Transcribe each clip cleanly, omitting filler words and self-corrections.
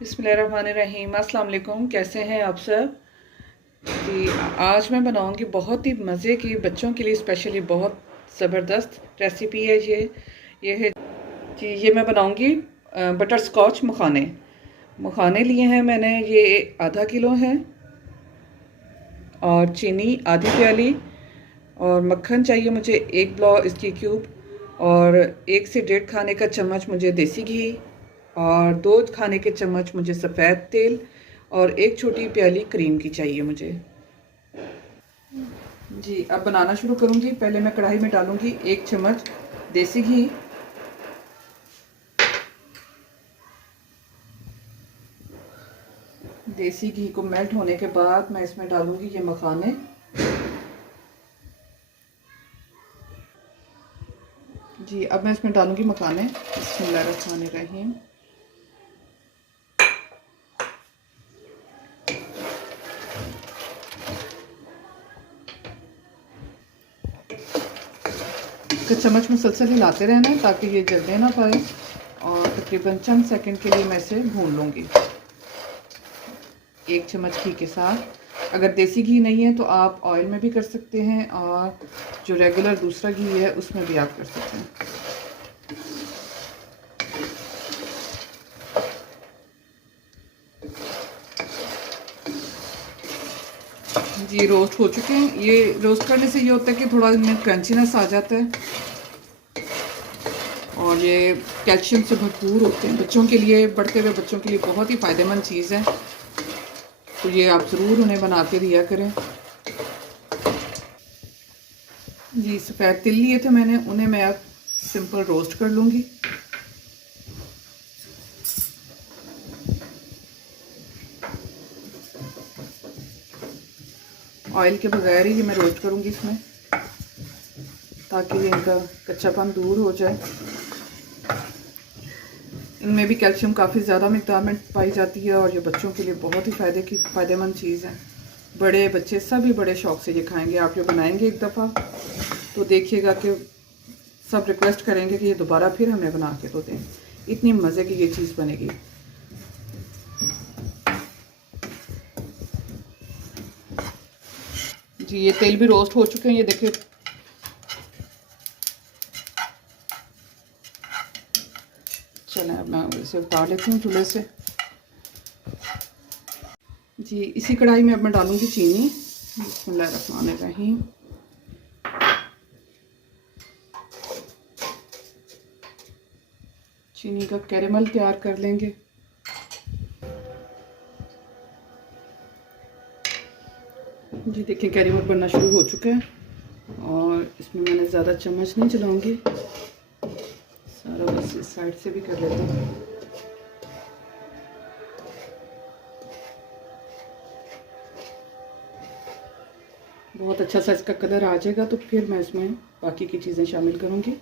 बिस्मिल्लाहिर्रहमानिर्रहीम। अस्सलाम वालेकुम। कैसे हैं आप सब? जी, आज मैं बनाऊंगी बहुत ही मज़े की, बच्चों के लिए स्पेशली बहुत ज़बरदस्त रेसिपी है ये है जी। ये मैं बनाऊंगी बटर स्कॉच मखाने। मखाने लिए हैं मैंने, ये आधा किलो हैं, और चीनी आधी प्याली, और मक्खन चाहिए मुझे एक ब्लॉ इसकी क्यूब, और 1 से 1.5 खाने का चम्मच मुझे देसी घी, और 2 खाने के चम्मच मुझे सफ़ेद तेल, और 1 छोटी प्याली क्रीम की चाहिए मुझे। जी, अब बनाना शुरू करूँगी। पहले मैं कढ़ाई में डालूँगी 1 चम्मच देसी घी। देसी घी को मेल्ट होने के बाद मैं इसमें डालूँगी ये मखाने। जी, अब मैं इसमें डालूँगी मखाने। बिस्मिल्लाहिर्रहमानिर्रहीम। इसका चम्मच मुसलसल हिलाते रहना है ताकि ये जलने ना पाए, और तकरीबन चंद सेकंड के लिए मैं इसे भून लूँगी 1 चम्मच घी के साथ। अगर देसी घी नहीं है तो आप ऑयल में भी कर सकते हैं, और जो रेगुलर दूसरा घी है उसमें भी आप कर सकते हैं। जी, रोस्ट हो चुके हैं। ये रोस्ट करने से ये होता है कि थोड़ा इनमें क्रंचीनेस आ जाता है, और ये कैल्शियम से भरपूर होते हैं। बच्चों के लिए, बढ़ते हुए बच्चों के लिए बहुत ही फ़ायदेमंद चीज़ है, तो ये आप ज़रूर उन्हें बना के दिया करें। जी, सफ़ेद तिल लिए थे मैंने, उन्हें मैं अब सिंपल रोस्ट कर लूँगी। ऑयल के बगैर ही ये मैं रोस्ट करूँगी इसमें, ताकि ये इनका कच्चापन दूर हो जाए। इनमें भी कैल्शियम काफ़ी ज़्यादा मिकदार में पाई जाती है, और ये बच्चों के लिए बहुत ही फ़ायदेमंद चीज़ है। बड़े बच्चे सभी बड़े शौक़ से ये खाएंगे। आप ये बनाएंगे एक दफ़ा तो देखिएगा कि सब रिक्वेस्ट करेंगे कि ये दोबारा फिर हमें बना के तो दें। इतनी मज़े की ये चीज़ बनेगी। जी, ये तेल भी रोस्ट हो चुके हैं, ये देखिए। चलें, अब मैं इसे उतार लेती हूँ चूल्हे से। जी, इसी कढ़ाई में अब मैं डालूँगी चीनी। बिस्मिल्लाहिर्रहमानिर्रहीम। चीनी का कैरेमल तैयार कर लेंगे। जी, देखिए कैरेमल बनना शुरू हो चुका है, और इसमें मैंने ज़्यादा चम्मच नहीं चलाऊँगी, सारा बस इस साइड से भी कर लेते हैं। बहुत अच्छा सा इसका कलर आ जाएगा तो फिर मैं इसमें बाकी की चीज़ें शामिल करूँगी।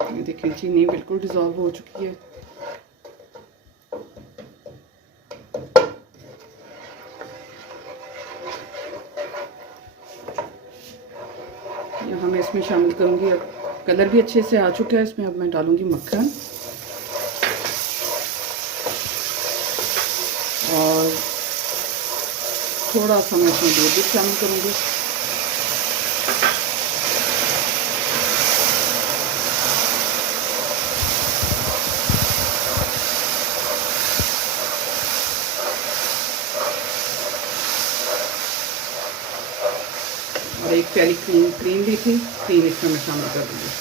ये देखिए चीनी बिल्कुल डिज़ोल्व हो चुकी है। यहाँ मैं इसमें शामिल करूँगी, अब कलर भी अच्छे से आ चुका है इसमें। अब मैं डालूँगी मक्खन, और थोड़ा सा मैं इसमें दूध भी शामिल करूँगी। और 1 प्याली क्रीम भी थी, क्रीम इसमें मैं शामिल कर दूँगी।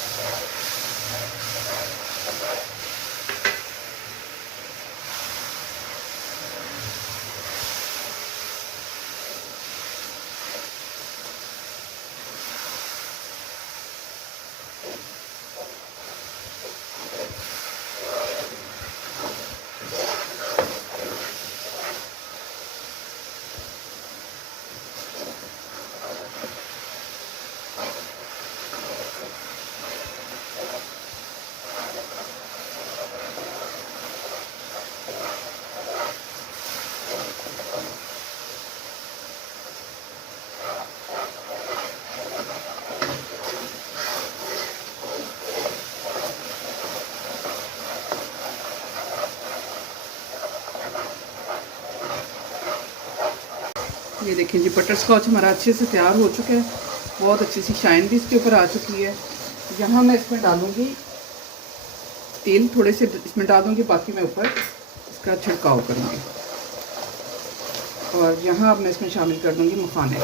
ये देखें जी, बटर स्कॉच हमारा अच्छे से तैयार हो चुका है, बहुत अच्छी सी शाइन भी इसके ऊपर आ चुकी है। यहाँ मैं इसमें डालूँगी तेल, थोड़े से इसमें डाल दूँगी, बाकी मैं ऊपर इसका छिड़काव करूँगी। और यहाँ अब मैं इसमें शामिल कर दूँगी मखाने।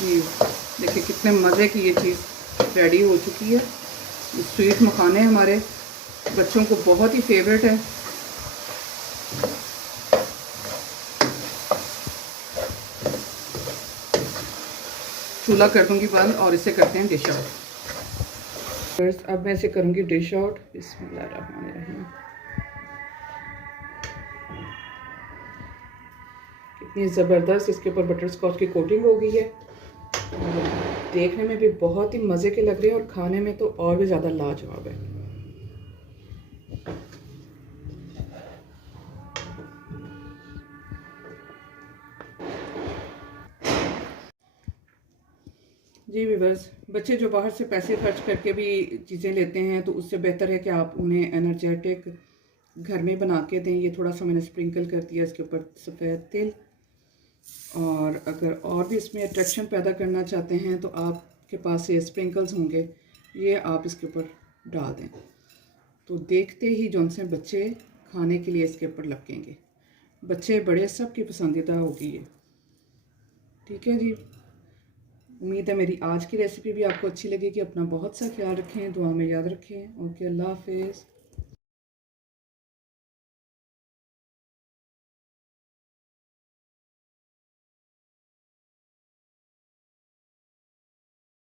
जी देखिए कितने मज़े की ये चीज़ रेडी हो चुकी है। स्वीट मखाने हमारे बच्चों को बहुत ही फेवरेट है। चूल्हा कर दूंगी बंद और इसे करते हैं डिश आउट। अब मैं इसे करूंगी डिश आउट। बिस्मिल्लाहिर्रहमानिर्रहीम। कितनी ज़बरदस्त इसके ऊपर बटर स्कॉच की कोटिंग हो गई है। देखने में भी बहुत ही मज़े के लग रहे हैं और खाने में तो और भी ज़्यादा लाजवाब है। जी व्यूअर्स, बच्चे जो बाहर से पैसे खर्च करके भी चीज़ें लेते हैं तो उससे बेहतर है कि आप उन्हें एनर्जेटिक घर में बना के दें। ये थोड़ा सा मैंने स्प्रिंकल कर दिया इसके ऊपर सफ़ेद तेल। और अगर और भी इसमें अट्रैक्शन पैदा करना चाहते हैं तो आपके पास ये स्प्रिंकल्स होंगे, ये आप इसके ऊपर डाल दें तो देखते ही जो से बच्चे खाने के लिए इसके ऊपर लपकेंगे। बच्चे बड़े सबकी पसंदीदा होगी ये। ठीक है जी, उम्मीद है मेरी आज की रेसिपी भी आपको अच्छी लगेगी। अपना बहुत सा ख्याल रखें, दुआ में याद रखें। ओके, अल्लाह हाफिज़।